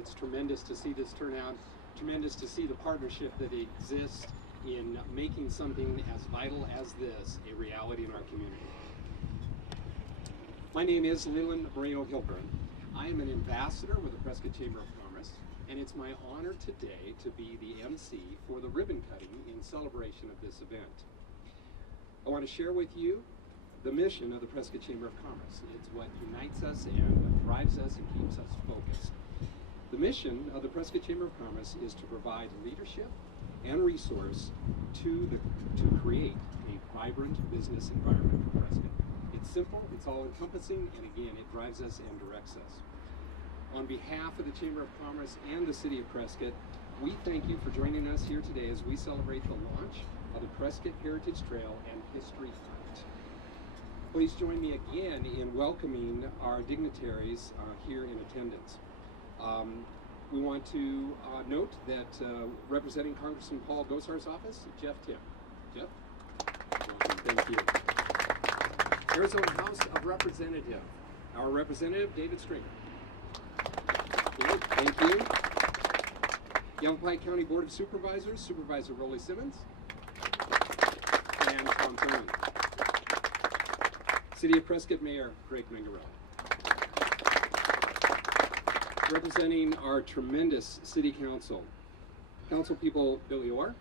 It's tremendous to see this turnout, tremendous to see the partnership that exists in making something as vital as this a reality in our community. My name is Leland Moreno-Hilburn. I am an ambassador with the Prescott Chamber of Commerce, and it's my honor today to be the MC for the ribbon cutting in celebration of this event. I want to share with you the mission of the Prescott Chamber of Commerce. It's what unites us and drives us and keeps us focused. The mission of the Prescott Chamber of Commerce is to provide leadership and resource to create a vibrant business environment for Prescott. It's simple, it's all-encompassing, and again, it drives us and directs us. On behalf of the Chamber of Commerce and the City of Prescott, we thank you for joining us here today as we celebrate the launch of the Prescott Heritage Trail and History Hunt. Please join me again in welcoming our dignitaries here in attendance. We want to note that representing Congressman Paul Gosar's office, Jeff Tim. Jeff? Thank you. Arizona House of Representative, our representative, David Stringer. Thank you. Yavapai County Board of Supervisors, Supervisor Rolly Simmons. And Tom Thurman. City of Prescott Mayor Greg Mangarelli. Representing our tremendous City Council, Council people Billy Orr,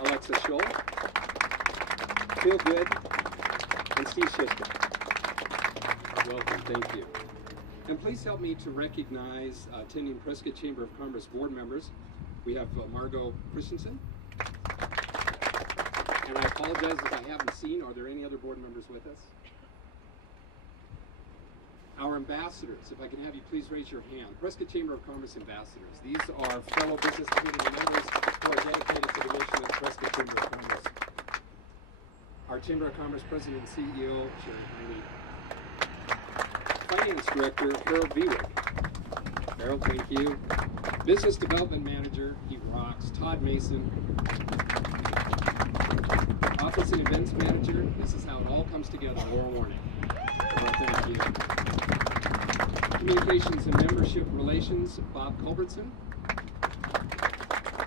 Alexa Scholl, Phil Good, and Steve Shishkin. Welcome, thank you. And please help me to recognize attending Prescott Chamber of Commerce board members. We have Margot Christensen. And I apologize if I haven't seen, are there any other board members with us? Our ambassadors, if I can have you please raise your hand. Prescott Chamber of Commerce ambassadors. These are fellow business community members who are dedicated to the mission of the Prescott Chamber of Commerce. Our Chamber of Commerce President and CEO, Sherry Heine. Finance Director, Harold Bewick. Harold, thank you. Business Development Manager, he rocks, Todd Mason. Office and Events Manager, this is how it all comes together, Laurel Warning. Well, thank you. Communications and Membership Relations, Bob Culbertson.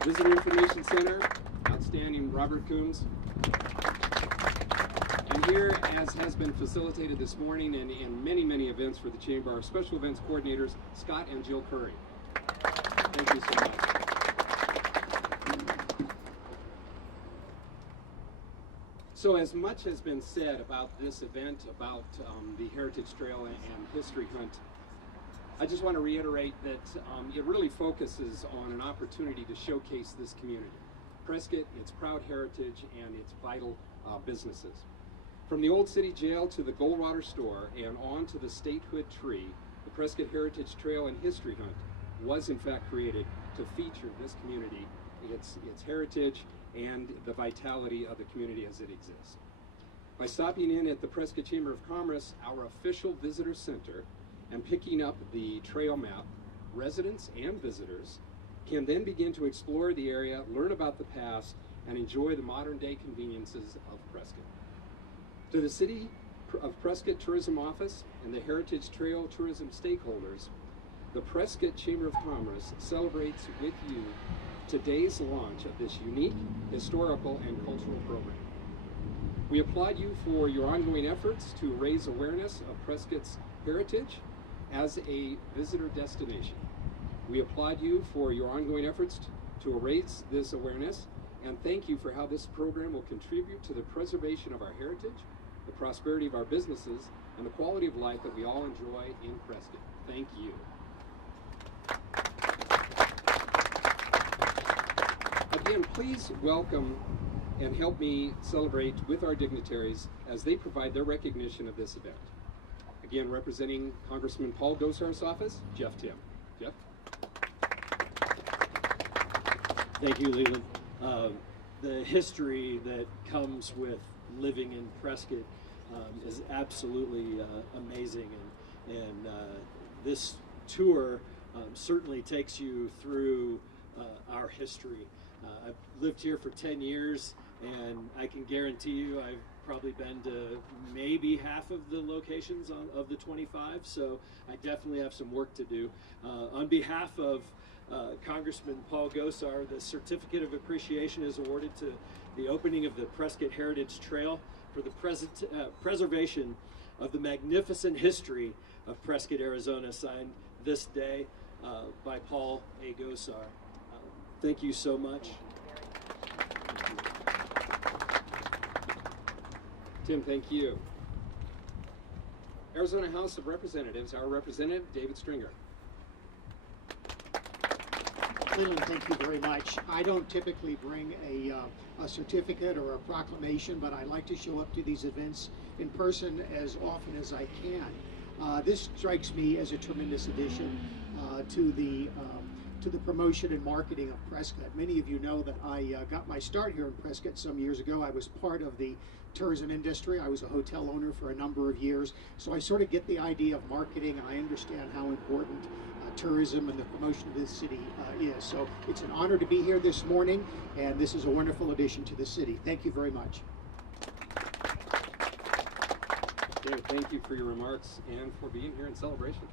Visitor Information Center, outstanding Robert Coombs. And here, as has been facilitated this morning and in many, many events for the Chamber, our special events coordinators, Scott and Jill Curry. Thank you so much. So as much has been said about this event, about the Heritage Trail and History Hunt, I just want to reiterate that it really focuses on an opportunity to showcase this community. Prescott, its proud heritage, and its vital businesses. From the Old City Jail to the Goldwater Store and on to the Statehood Tree, the Prescott Heritage Trail and History Hunt was in fact created to feature this community, its heritage, and the vitality of the community as it exists. By stopping in at the Prescott Chamber of Commerce, our official visitor center, and picking up the trail map, residents and visitors can then begin to explore the area, learn about the past, and enjoy the modern day conveniences of Prescott. To the City of Prescott Tourism Office and the Heritage Trail Tourism stakeholders, the Prescott Chamber of Commerce celebrates with you today's launch of this unique historical and cultural program. We applaud you for your ongoing efforts to raise awareness of Prescott's heritage as a visitor destination. We applaud you for your ongoing efforts to raise this awareness, and thank you for how this program will contribute to the preservation of our heritage, the prosperity of our businesses, and the quality of life that we all enjoy in Prescott. Thank you. Again, please welcome and help me celebrate with our dignitaries as they provide their recognition of this event. Again, representing Congressman Paul Gosar's office, Jeff Tim. Jeff? Thank you, Leland. The history that comes with living in Prescott is absolutely amazing, and this tour certainly takes you through our history. I've lived here for 10 years, and I can guarantee you I've probably been to maybe half of the locations of the 25, so I definitely have some work to do. On behalf of Congressman Paul Gosar, the Certificate of Appreciation is awarded to the opening of the Prescott Heritage Trail for the preservation of the magnificent history of Prescott, Arizona, signed this day by Paul A. Gosar. Thank you so much. Tim, thank you. Arizona House of Representatives, our representative, David Stringer. Leland, thank you very much. I don't typically bring a certificate or a proclamation, but I like to show up to these events in person as often as I can. This strikes me as a tremendous addition to the promotion and marketing of Prescott. Many of you know that I got my start here in Prescott some years ago. I was part of the tourism industry. I was a hotel owner for a number of years, so I sort of get the idea of marketing, and I understand how important tourism and the promotion of this city is. So it's an honor to be here this morning, and this is a wonderful addition to the city. Thank you very much. David, thank you for your remarks and for being here in celebration.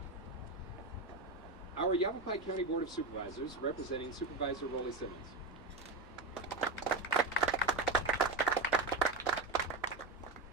Our Yavapai County Board of Supervisors, representing Supervisor Rolly Simmons.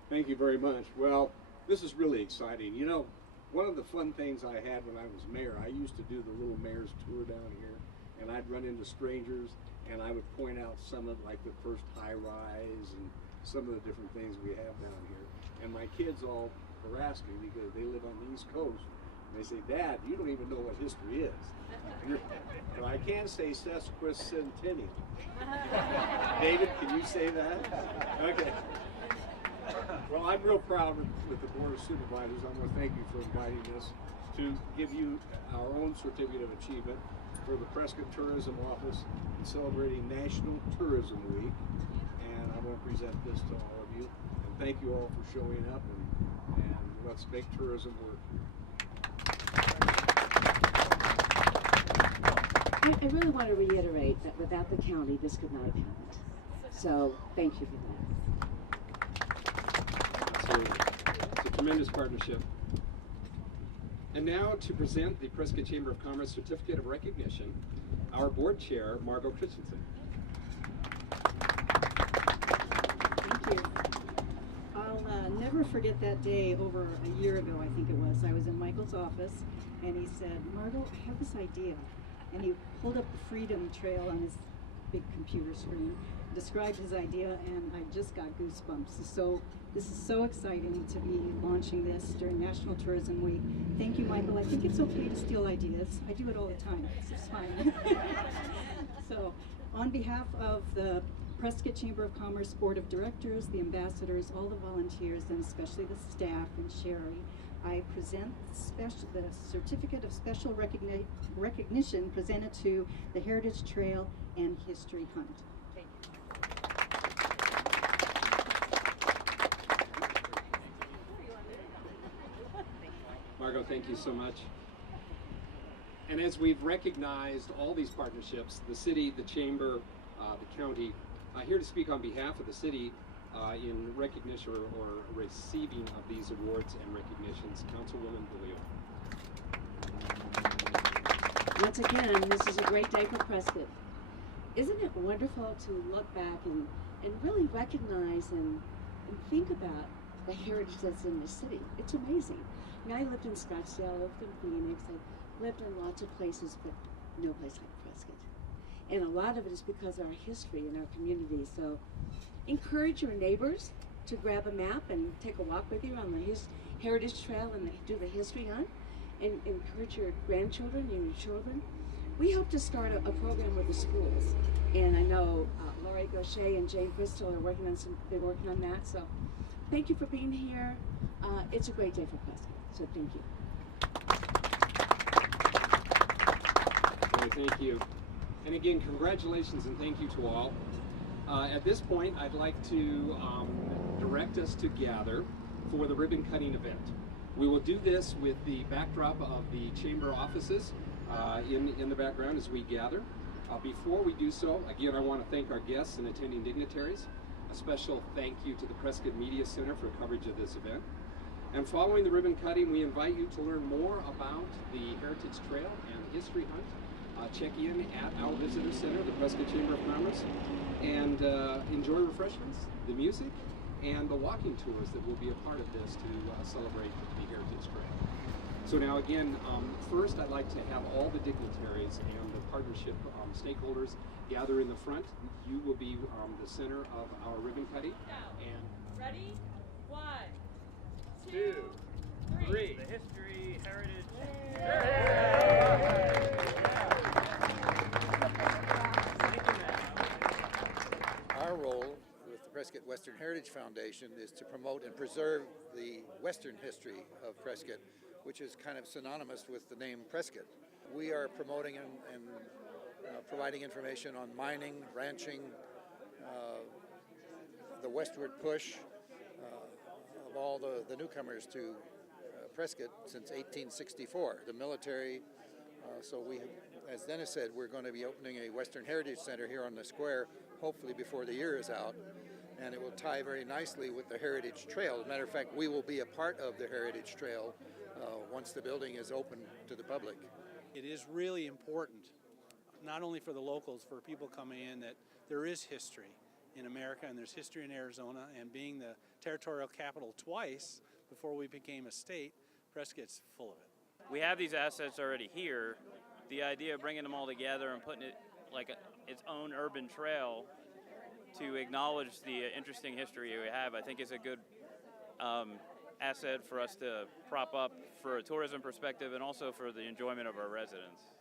Thank you very much. Well, this is really exciting. You know, one of the fun things I had when I was mayor, I used to do the little mayor's tour down here, and I'd run into strangers, and I would point out some of, like, the first high-rise and some of the different things we have down here. And my kids all harass me because they live on the East Coast. And they say, Dad, you don't even know what history is. But I can say sesquicentennial. David, can you say that? Okay. Well, I'm real proud with the Board of Supervisors. I want to thank you for inviting us to give you our own certificate of achievement for the Prescott Tourism Office in celebrating National Tourism Week. And I want to present this to all of you. And thank you all for showing up, and let's make tourism work. I really want to reiterate that without the county, this could not have happened. So thank you for that. It's a tremendous partnership. And now to present the Prescott Chamber of Commerce Certificate of Recognition, our board chair, Margot Christensen. Thank you. I'll never forget that day over a year ago, I think it was. I was in Michael's office, and he said, Margot, I have this idea. And he pulled up the Freedom Trail on his big computer screen, described his idea, and I just got goosebumps. So this is so exciting to be launching this during National Tourism Week. Thank you, Michael. I think it's okay to steal ideas. I do it all the time. It's fine. So on behalf of the Prescott Chamber of Commerce Board of Directors, the ambassadors, all the volunteers, and especially the staff and Sherry, I present the Certificate of Special Recognition presented to the Heritage Trail and History Hunt. Thank you. Margot, thank you so much. And as we've recognized all these partnerships, the city, the chamber, the county, here to speak on behalf of the city in recognition or receiving of these awards and recognitions, Councilwoman DeLeo. Once again, this is a great day for Prescott. Isn't it wonderful to look back and really recognize and think about the heritage that's in the city? It's amazing. I mean, I lived in Scottsdale, I lived in Phoenix, I lived in lots of places, but no place like Prescott. And a lot of it is because of our history and our community. So encourage your neighbors to grab a map and take a walk with you on the Heritage Trail and do the history hunt. And encourage your grandchildren and your children. We hope to start a program with the schools. And I know Laurie Gaucher and Jane Bristol are working on that. So thank you for being here. It's a great day for Prescott. So thank you. Thank you. And again, congratulations and thank you to all. At this point, I'd like to direct us to gather for the ribbon cutting event. We will do this with the backdrop of the chamber offices in the background as we gather. Before we do so, again, I want to thank our guests and attending dignitaries. A special thank you to the Prescott Media Center for coverage of this event. And following the ribbon cutting, we invite you to learn more about the Heritage Trail and History Hunt. Check in at our visitor center, the Prescott Chamber of Commerce, and enjoy refreshments, the music, and the walking tours that will be a part of this to celebrate the Heritage Trail. So now again, first I'd like to have all the dignitaries and the partnership stakeholders gather in the front. You will be the center of our ribbon cutting. And ready? 1, 2, 3. The history, heritage. Our role with the Prescott Western Heritage Foundation is to promote and preserve the Western history of Prescott, which is kind of synonymous with the name Prescott. We are promoting and providing information on mining, ranching, the westward push of all the newcomers to Prescott since 1864, the military. So we, as Dennis said, we're going to be opening a Western Heritage Center here on the square, hopefully before the year is out, and it will tie very nicely with the Heritage Trail. As a matter of fact, we will be a part of the Heritage Trail once the building is open to the public. It is really important, not only for the locals, for people coming in, that there is history in America and there's history in Arizona, and being the territorial capital twice before we became a state, Prescott's full of it. We have these assets already here. The idea of bringing them all together and putting it like its own urban trail to acknowledge the interesting history we have, I think is a good asset for us to prop up for a tourism perspective and also for the enjoyment of our residents.